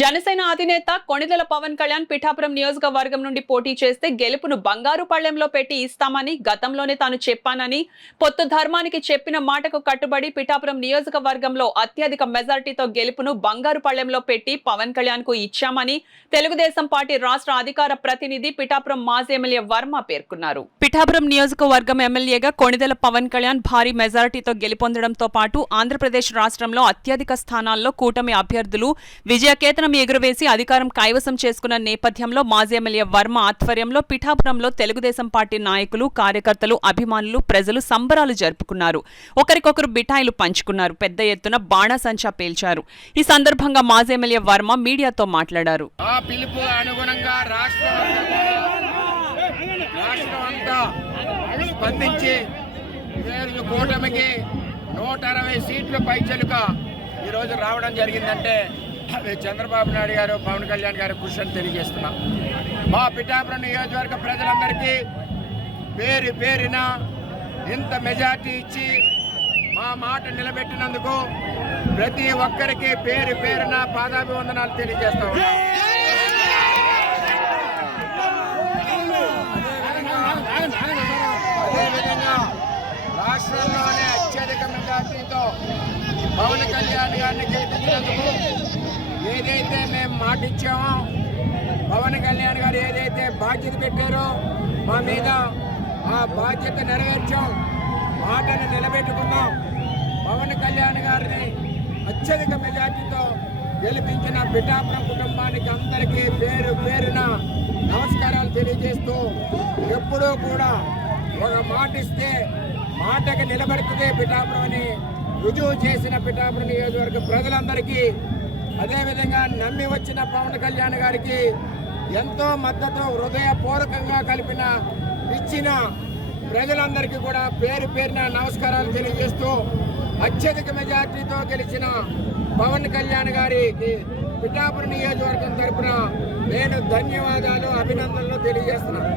జనసేన అధినేత కొణిదెల పవన్ కళ్యాణ్ పిఠాపురం నియోజకవర్గం నుండి పోటీ చేస్తే గెలుపును బంగారు పళ్లెంలో పెట్టి ఇస్తామని గతంలోనే తాను చెప్పానని, పొత్తు ధర్మానికి చెప్పిన మాటకు కట్టుబడి పిఠాపురం నియోజకవర్గంలో అత్యధిక మెజార్టీతో గెలుపును బంగారు పళ్లెంలో పెట్టి పవన్ కళ్యాణ్ కు ఇచ్చామని తెలుగుదేశం పార్టీ రాష్ట్ర అధికార ప్రతినిధి పిఠాపురం మాజీ ఎమ్మెల్యే వర్మ పేర్కొన్నారు. పిఠాపురం నియోజకవర్గం ఎమ్మెల్యేగా కొణిదెల పవన్ కళ్యాణ్ భారీ మెజార్టీతో గెలుపొందడంతో పాటు ఆంధ్రప్రదేశ్ రాష్ట్రంలో అత్యధిక స్థానాల్లో కూటమి అభ్యర్థులు విజయకేతనం ఎగురవేసి అధికారం కైవసం చేసుకున్న నేపథ్యంలో మాజీ ఎమ్మెల్యే వర్మ ఆధ్వర్యంలో పిఠాపురంలో తెలుగుదేశం పార్టీ నాయకులు, కార్యకర్తలు, అభిమానులు, ప్రజలు సంబరాలు జరుపుకున్నారు. ఒకరికొకరు బిఠాయిలు పంచుకున్నారు. పెద్ద ఎత్తున బాణాసంచా పేల్చారు. ఈ సందర్భంగా మాజీ ఎమ్మెల్యే వర్మ మీడియాతో మాట్లాడారు. కూటమికి 160 సీట్లు పైచలుక ఈరోజు రావడం జరిగిందంటే అది చంద్రబాబు నాయుడు గారు, పవన్ కళ్యాణ్ గారు కృషి అని తెలియజేస్తున్నాం. మా పిఠాపురం నియోజకవర్గ ప్రజలందరికీ పేరు పేరిన ఇంత మెజార్టీ ఇచ్చి మా మాట నిలబెట్టినందుకు ప్రతి ఒక్కరికి పేరు పేరున పాదాభివందనాలు తెలియజేస్తా ఉన్నాం. అదేవిధంగా రాష్ట్రంలోనే అత్యధిక మెజార్టీతో పవన్ కళ్యాణ్ గారిని గెలిపించినందుకు ఏదైతే మేము మాట ఇచ్చామో, పవన్ కళ్యాణ్ గారు ఏదైతే బాధ్యత పెట్టారో మా మీద ఆ బాధ్యత నెరవేర్చాం, మాటను నిలబెట్టుకున్నాం. పవన్ కళ్యాణ్ గారిని అత్యధిక మెజార్టీతో గెలిపించిన పిఠాపురం కుటుంబానికి అందరికీ పేరు పేరున నమస్కారాలు తెలియజేస్తూ, ఎప్పుడూ కూడా ఒక మాట ఇస్తే మాటకి నిలబడుతుంది పిఠాపురం అని రుజువు చేసిన పిఠాపురం నియోజకవర్గ ప్రజలందరికీ, అదేవిధంగా నమ్మి వచ్చిన పవన్ కళ్యాణ్ గారికి ఎంతో మద్దతు హృదయపూర్వకంగా ఇచ్చిన ప్రజలందరికీ కూడా పేరు పేరున నమస్కారాలు తెలియజేస్తూ, అత్యధిక మెజార్టీతో గెలిచిన పవన్ కళ్యాణ్ గారికి పిఠాపురం నియోజకవర్గం తరపున నేను ధన్యవాదాలు, అభినందనలు తెలియజేస్తున్నాను.